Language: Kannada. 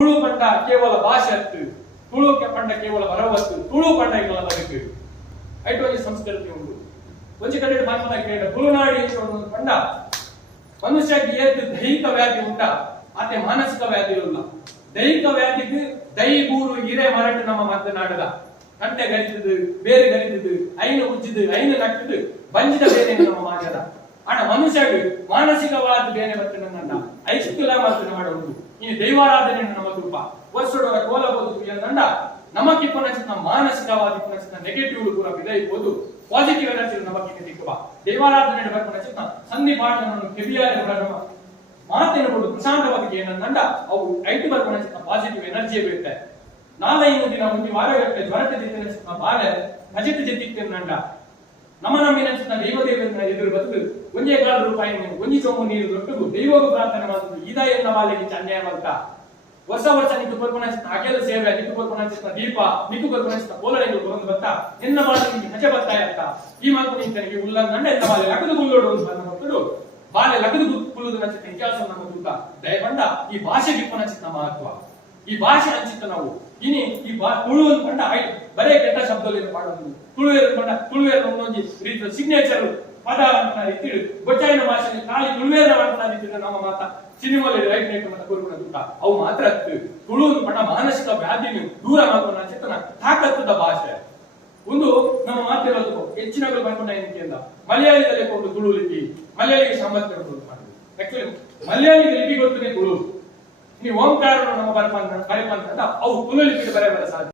ತುಳು ಪಂಡ ಕೇವಲ ಭಾಷೆ ಅತ್ತು, ತುಳು ಪಂಡ ಕೇವಲ ಬರವತ್ತು, ತುಳು ಪಂಡ ಇಲ್ಲ ಬದುಕು ಐಟು ಒಂಜಿ ಸಂಸ್ಕೃತಿ ಉಂಟು. ಒಂಜಿ ಕಡೆ ಮಾತನಾಡ ತುಳುನಾಡಿ ಪಂಡ ಮನುಷ್ಯಕ್ಕೆ ಏತು ದೈಹಿಕ ವ್ಯಾಧಿ ಉಂಟ, ಆತೆ ಮಾನಸಿಕ ವ್ಯಾಧಿ ಇಲ್ಲ. ದೈಹಿಕ ವ್ಯಾಧಿಗೆ ದೈ ಬೂರು ಹಿರೇ ಮರಟ್ಟು ನಮ್ಮ ಮಾತನಾಡದ ಕಂಟೆ ಗರಿತದು ಬೇರೆ ಗರಿತದು ಐನು ಉಜ್ಜಿದು ಐನು ನಟ್ಟದು ಬಂಜಿದ ಬೇರೆ ನಮ್ಮ ಮಾತದ ಆಣ ಮನುಷ್ಯಗೆ ಮಾನಸಿಕವಾದ ಬೇರೆ ಬರ್ತನಂದ ಐಶುಕುಲ ಮಾತನ ಮಾಡುವುದು ಈ ದೈವಾರಾಧನೆ ನಮ್ಮ ರೂಪ ವರ್ಷಡೋರ ಕೋಲಬಹುದು ಎಂದಂಡ ನಮಕ್ಕೆ ಪುನಚಿನ ಮಾನಸಿಕವಾದಿ ಪುನಚಿನ ನೆಗೆಟಿವ್ ಕೂಡ ಬಿದೈಬಹುದು ಪಾಸಿಟಿವ್ ಎನರ್ಜಿ ನಮಕ್ಕೆ ದಿಕ್ಕುವ ದೈವಾರಾಧನೆ ಬರ್ಪುನಚಿನ ಸಂಧಿ ಪಾಠವನ್ನು ಕೆಬಿಯಾರ ಬರಮ ಮಾತಿನ ಕೊಡು ಪ್ರಶಾಂತವಾಗಿ ಏನಂದ ಅವು ಐಟು ಬರ್ಪುನಚಿನ ಪಾಸಿಟಿವ್ ಎನರ್ಜಿ ಬೀಳ್ತೆ. ನಾಲ್ಕೈದು ದಿನ ಒಂದು ವಾರಗಟ್ಟಲೆ ಜ್ವರತೆ ಬಾಲೆ ಅಜಿತ್ ಜತಿತ್ತೇನಂಡ ನಮ್ಮ ನಮ್ಮಿನ ದೈವದೇವರನ್ನ ಎದುರು ಬದುಕು ಒಂದೇ ಕಾಲು ರೂಪಾಯಿ ಒಂಜಿ ಚೊಂಬು ನೀರು ದೊಡ್ಡದು ದೈವಗೂ ಪ್ರಾರ್ಥನೆ ಮಾಡುದು ಇದ ಎನ್ನ ಬಾಲೆಗೆ ಅನ್ಯಾಯವಲ್ತ. ವರ್ಷ ವರ್ಷ ನಿಕ್ಕು ಕೊರ್ಪುನಚಿನ ಅಗೆಲ ಸೇವೆ ನಿಕ್ಕು ಕೊರ್ಪುನಚಿನ ದೀಪ ನಿಕ್ಕು ಕೊರ್ಪುನಚಿನ ಕೋಲಡೆಗಳು ಬರೋದು ಬತ್ತ ಎನ್ನ ಬಾಲೆ ನಿಮಗೆ ಹಜೆ ಬರ್ತಾಯತ್ತ ಈ ಮಾತು ನಿಂತನಿಗೆ ಉಲ್ಲಂದಂಡ ಎನ್ನ ಬಾಲೆ ಲಗದು ಗುಲ್ಲೋಡು ಅಂತ ಕೊಟ್ಟರು ಬಾಲೆ ಲಗದು ಕುಲ್ಲುದು ನಚಿತ ಇತಿಹಾಸ ನಮ್ಮ ದೂತ ದಯಬಂಡ ಈ ಭಾಷೆಗೆ ಪುನಚಿತ ಮಹತ್ವ ಈ ಭಾಷೆ ಹಂಚಿತ್ತ ನಾವು ಇನಿ ಈ ತುಳು ಅಂದ್ಕೊಂಡ ಬರೇ ಕೆಟ್ಟ ಶಬ್ದದಲ್ಲಿ ಮಾಡೋದು ತುಳುವೇರು ಅಂದ್ಕೊಂಡ ತುಳುವೇರು ಒಂದೊಂದು ರೀತಿಯ ಸಿಗ್ನೇಚರ್ ಪದ ಅಂತ ರೀತಿ ಗೊಚ್ಚಾಯಿನ ಭಾಷೆಯಲ್ಲಿ ಖಾಲಿ ತುಳುವೇರ ಅಂತ ರೀತಿ ನಮ್ಮ ಮಾತ ಸಿನಿಮಾದಲ್ಲಿ ರೈಟ್ ನೈಟ್ ಅಂತ ಕೂರ್ಕೊಳ್ಳೋದು ಅವು ಮಾತ್ರ ತುಳು ಅಂದ್ಕೊಂಡ ಮಾನಸಿಕ ವ್ಯಾಧಿನು ದೂರ ಮಾಡ್ಕೊಂಡ ಚಿತ್ತನ ತಾಕತ್ತದ ಭಾಷೆ ಒಂದು ನಮ್ಮ ಮಾತಿರೋದು ಹೆಚ್ಚಿನಗಳು ಬರ್ಕೊಂಡ ಏನಕ್ಕೆಂದ ಮಲಯಾಳದಲ್ಲಿ ಕೊಂಡು ತುಳು ಲಿಪಿ ಮಲಯಾಳಿಗೆ ಸಾಮರ್ಥ್ಯ ಮಾಡುದು ಆಕ್ಚುಲಿ ಮಲಯಾಳಿಗೆ ಲಿಪಿ ಗೊತ್ತನೇ ತುಳು ನೀವು ಓಂಕಾರ ನಮ್ಮ ಬರಪಂತ ಅವು ತುಳು ಲಿಪಿ ಬರೆಯಬಲ್ಲ ಸಾಧ್ಯ.